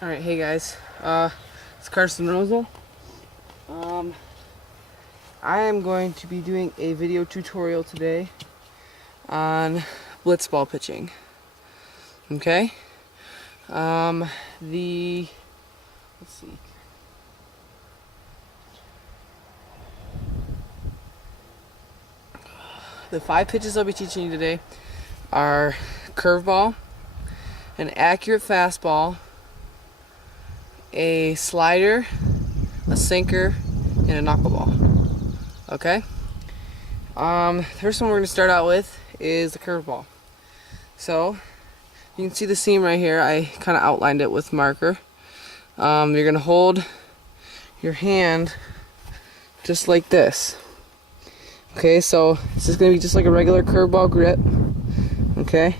Alright, hey guys, it's Carson Rosal. I am going to be doing a video tutorial today on blitzball pitching. Okay? Let's see. The 5 pitches I'll be teaching you today are curveball, an accurate fastball, a slider, a sinker, and a knuckleball. Okay? The first one we're going to start out with is the curveball. So, you can see the seam right here. I kind of outlined it with marker. You're going to hold your hand just like this. Okay, so this is going to be just like a regular curveball grip. Okay?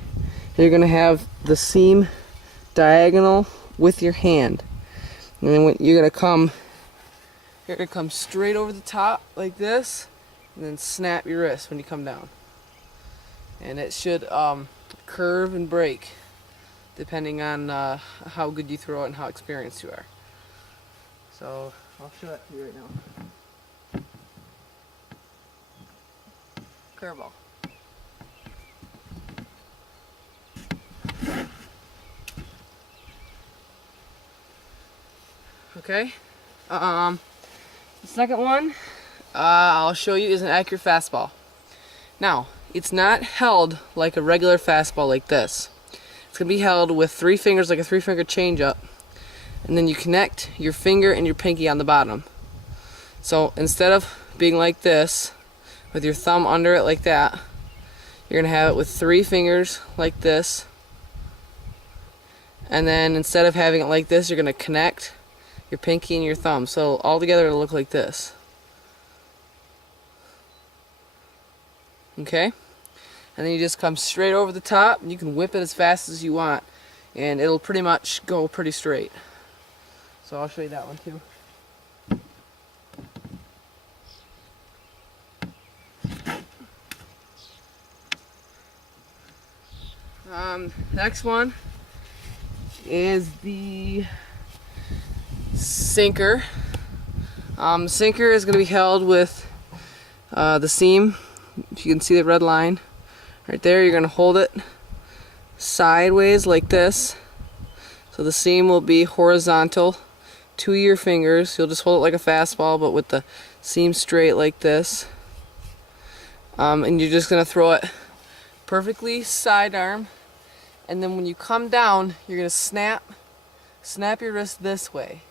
You're going to have the seam diagonal with your hand. And then you're gonna come straight over the top like this, and then snap your wrist when you come down. And it should curve and break depending on how good you throw it and how experienced you are. So I'll show that to you right now. Curveball. Okay, the second one I'll show you is an accurate fastball. Now, it's not held like a regular fastball like this. It's going to be held with 3 fingers like a 3-finger changeup, and then you connect your finger and your pinky on the bottom. So instead of being like this, with your thumb under it like that, you're going to have it with 3 fingers like this, and then instead of having it like this, you're going to connect your pinky and your thumb, so all together it'll look like this. Okay? And then you just come straight over the top, and you can whip it as fast as you want, and it'll pretty much go pretty straight. So I'll show you that one too. Next one is the sinker. Sinker is going to be held with the seam. If you can see the red line right there, you're going to hold it sideways like this. So the seam will be horizontal to your fingers. You'll just hold it like a fastball, but with the seam straight like this. And you're just going to throw it perfectly sidearm. And then when you come down, you're going to snap your wrist this way.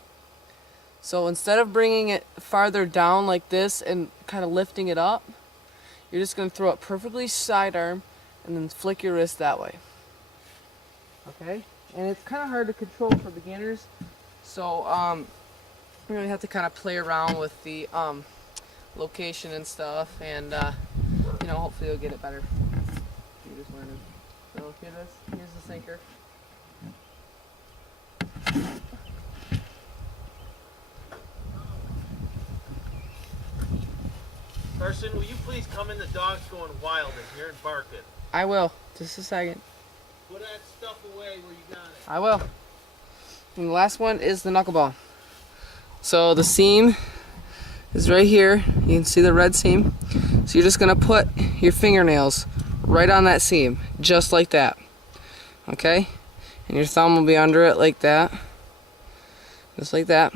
So instead of bringing it farther down like this and kind of lifting it up, you're just going to throw it perfectly sidearm and then flick your wrist that way. Okay? And it's kind of hard to control for beginners, so you're going to have to kind of play around with the location and stuff, and you know, hopefully you'll get it better. You're just learning. So here's the sinker. Carson, will you please come in? The dog's going wild in here and barking. I will. Just a second. Put that stuff away where you got it. I will. And the last one is the knuckleball. So the seam is right here. You can see the red seam. So you're just going to put your fingernails right on that seam, just like that. Okay? And your thumb will be under it like that. Just like that.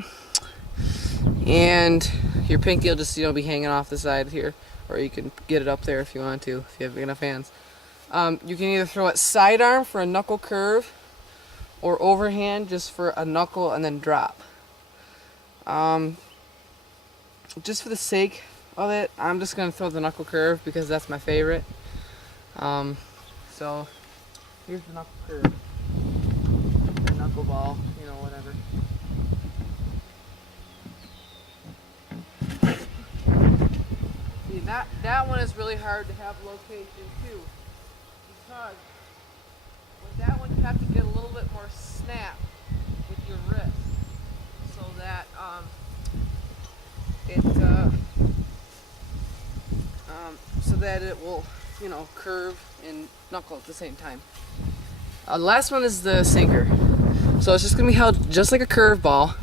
And your pinky will just, be hanging off the side here, or you can get it up there if you want to, if you have enough hands. You can either throw it sidearm for a knuckle curve, or overhand just for a knuckle and then drop. Just for the sake of it, I'm just going to throw the knuckle curve because that's my favorite. So here's the knuckle curve, or knuckleball, whatever. See, that one is really hard to have location too, because with that one you have to get a little bit more snap with your wrist, so that it will, curve and knuckle at the same time. The last one is the sinker. So it's just gonna be held just like a curveball.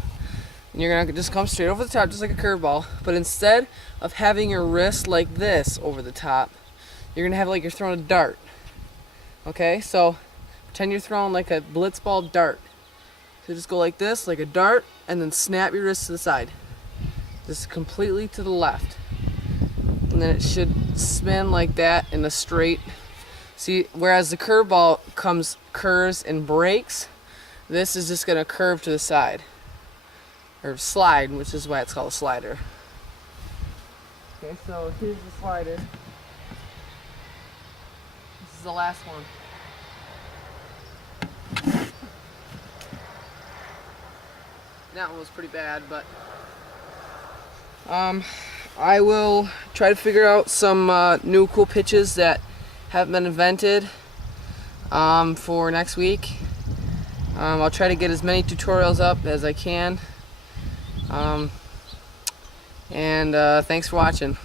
And you're gonna just come straight over the top just like a curveball. But instead of having your wrist like this over the top, you're gonna have it like you're throwing a dart. Okay, so pretend you're throwing like a blitzball dart. So just go like this, like a dart, and then snap your wrist to the side. Just completely to the left. And then it should spin like that in a straight. See, whereas the curveball curves and breaks, this is just gonna curve to the side. Or slide, which is why it's called a slider. Okay, so here's the slider. This is the last one. That one was pretty bad, but I will try to figure out some new cool pitches that haven't been invented for next week. I'll try to get as many tutorials up as I can. And thanks for watching.